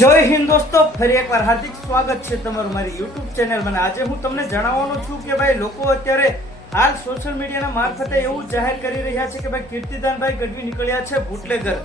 જય હિન્દ દોસ્તો, ફરી એકવાર હાર્દિક સ્વાગત છે તમારું મારી યુટ્યુબ ચેનલમાં. આજે હું તમને જણાવવાનો છું કે ભાઈ લોકો અત્યારે હાલ સોશિયલ મીડિયાના મારફતે એવું જાહેર કરી રહ્યા છે કે ભાઈ કીર્તિદાનભાઈ ગઢવી નીકળ્યા છે બુટલેગર.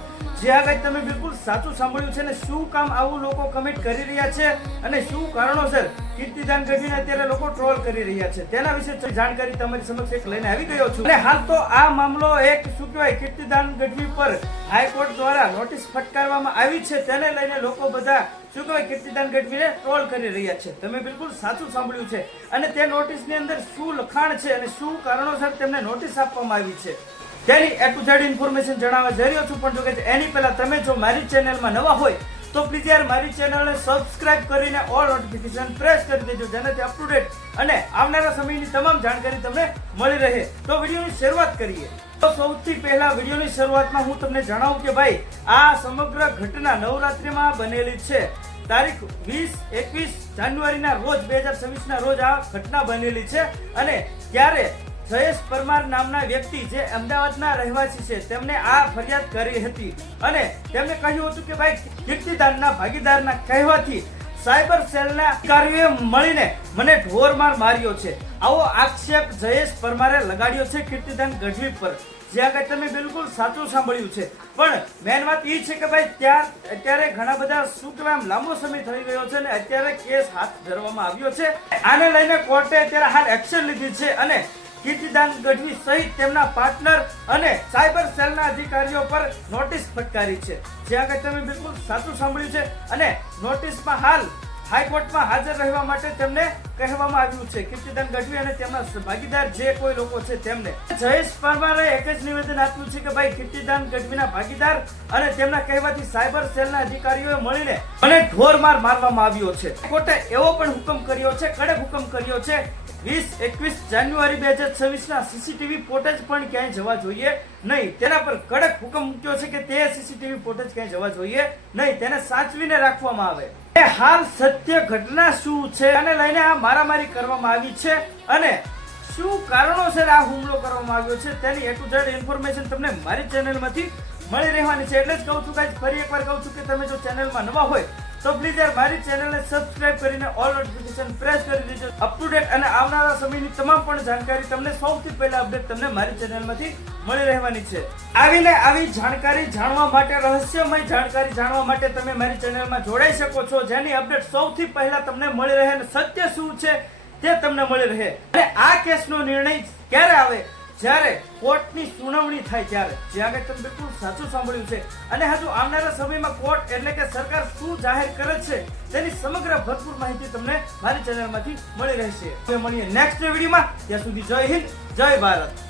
જે આગળ તમે બિલકુલ સાચું સાંભળ્યું છે ને શું કામ આવું લોકો કમેન્ટ કરી રહ્યા છે અને શું કારણોસર કીર્તિદાન ગઢવીને અત્યારે લોકો ટ્રોલ કરી રહ્યા છે તેના વિશે જાણકારી તમારી સમક્ષ એક લઈને આવી ગયો છું. અને હાલ તો આ મામલો એક શું કહેવાય કીર્તિદાન ગઢવી પર હાઈકોર્ટ દ્વારા નોટિસ ફટકારવામાં આવી છે. તેને લઈને લોકો બધા શું કહેવાય કીર્તિદાન ગઢવીને ટ્રોલ કરી રહ્યા છે. તમે બિલકુલ સાચું સાંભળ્યું છે. અને તે નોટિસની અંદર શું લખાણ છે અને શું કારણોસર તેમને નોટિસ આપવામાં આવી છે તેની એ ટુ ઝેડ ઇન્ફોર્મેશન જણાવવા જઈ રહ્યો છું. પણ જો કે એની પહેલા તમે જો મારી ચેનલમાં નવા હોય તો પ્લીઝ યાર મારી ચેનલને સબસ્ક્રાઇબ કરીને ઓલ નોટિફિકેશન પ્રેસ કરી દેજો, જેનાથી અપ ટુ ડેટ અને આવનારા સમયની તમામ જાણકારી તમને મળી રહે. તો વિડીયોની શરૂઆત કરીએ. તો સૌથી પહેલા વિડીયોની શરૂઆતમાં હું તમને જણાવું કે ભાઈ આ સમગ્ર ઘટના નવરાત્રિમાં બનેલી છે. તારીખ 20-21 જાન્યુઆરીના રોજ 2026ના રોજ આ ઘટના બનેલી છે. અને ત્યારે જયેશ પરમાર નામના વ્યક્તિ જે અમદાવાદના રહેવાસી છે તેમને આ ફરિયાદ કરી હતી અને તેમને કહ્યું હતું કે ભાઈ કીર્તિદાનના ભાગીદારના કહેવાથી સાયબર સેલના અધિકારીઓએ મળીને મને ઢોરમાર માર્યો છે. આવો આક્ષેપ જયેશ પરમારે લગાડ્યો છે કીર્તિદાન ગઢવી પર. જે આગળ તમે બિલકુલ સાચું સાંભળ્યું છે. પણ મેન વાત એ છે કે ભાઈ અત્યારે ઘણા બધા શું કહેવાય આમ લાંબો સમય થઈ ગયો છે અને અત્યારે કેસ હાથ ધરવામાં આવ્યો છે. આને લઈને કોર્ટે અત્યારે હાલ એક્શન લીધી છે અને કીર્તિદાન ગઢવી સહિત તેમના પાર્ટનર અને સાયબર સેલના અધિકારીઓ પર નોટિસ ફટકારી છે. જે આગળ તમે બિલકુલ સાચું સાંભળ્યું છે. અને નોટિસમાં હાલ હાઈકોર્ટમાં હાજર રહેવા માટે તેમને કહેવામાં આવ્યું છે. કીર્તિદાન ગઢવી અને તેમના ભાગીદાર જે કોઈ લોકો છે તેમને જયેશ પરમારે એક જ નિવેદન આપ્યું છે કે ભાઈ કીર્તિદાન ગઢવીના ભાગીદાર અને તેમના કહેવાથી સાયબર સેલના અધિકારીઓએ મળીને મને ઢોરમાર મારવામાં આવ્યો છે. કોર્ટે એવો પણ હુકમ કર્યો છે, કડક હુકમ કર્યો છે 20-21 જાન્યુઆરી 2026ના સીસીટીવી ફૂટેજ પણ ક્યાંય જવા જોઈએ નહીં. તેના પર કડક હુકમ મૂક્યો છે કે તે સીસીટીવી ફૂટેજ ક્યાંય જવા જોઈએ નહીં, તેને સાચવીને રાખવામાં આવે. હાલ સત્ય ઘટના શું છે અને લઈને આ મારામારી કરવામાં આવી છે અને શું કારણોસર આ હુમલો કરવામાં આવ્યો છે તેની એ ટુ ઝેડ ઇન્ફોર્મેશન તમને મારી ચેનલમાંથી મળી રહેવાની છે. એટલે જ કહું છું ગાઈસ, ફરી એકવાર કહું છું કે તમે જો ચેનલમાં નવા હોય તો પ્લીઝ યાર મારી ચેનલને સબસ્ક્રાઇબ કરીને ઓલ નોટિફિકેશન પ્રેસ કરી દેજો. અપ ટુ ડેટ અને આવનારા સમયની તમામ પણ જાણકારી તમને સૌથી પહેલા અપડેટ તમને મારી ચેનલમાંથી મળી રહેવાની છે. આવી જાણકારી જાણવા માટે, રહસ્યમય જાણકારી જાણવા માટે તમે મારી ચેનલમાં જોડાઈ શકો છો, જેની અપડેટ સૌથી પહેલા તમને મળી રહે અને સત્ય શું છે તે તમને મળી રહે. અને આ કેસનો નિર્ણય ક્યારે આવે? જ્યારે કોર્ટની સુનાવણી થાય ત્યારે. જે આગળ તમે બિલકુલ સાચું સાંભળ્યું છે. અને હજુ આવનારા સમયમાં કોર્ટ એટલે કે સરકાર શું જાહેર કરે છે તેની સમગ્ર ભરપૂર માહિતી તમને મારી ચેનલમાંથી મળી રહેશે. મળીએ નેક્સ્ટ વિડીયોમાં. ત્યાં સુધી જય હિન્દ, જય ભારત.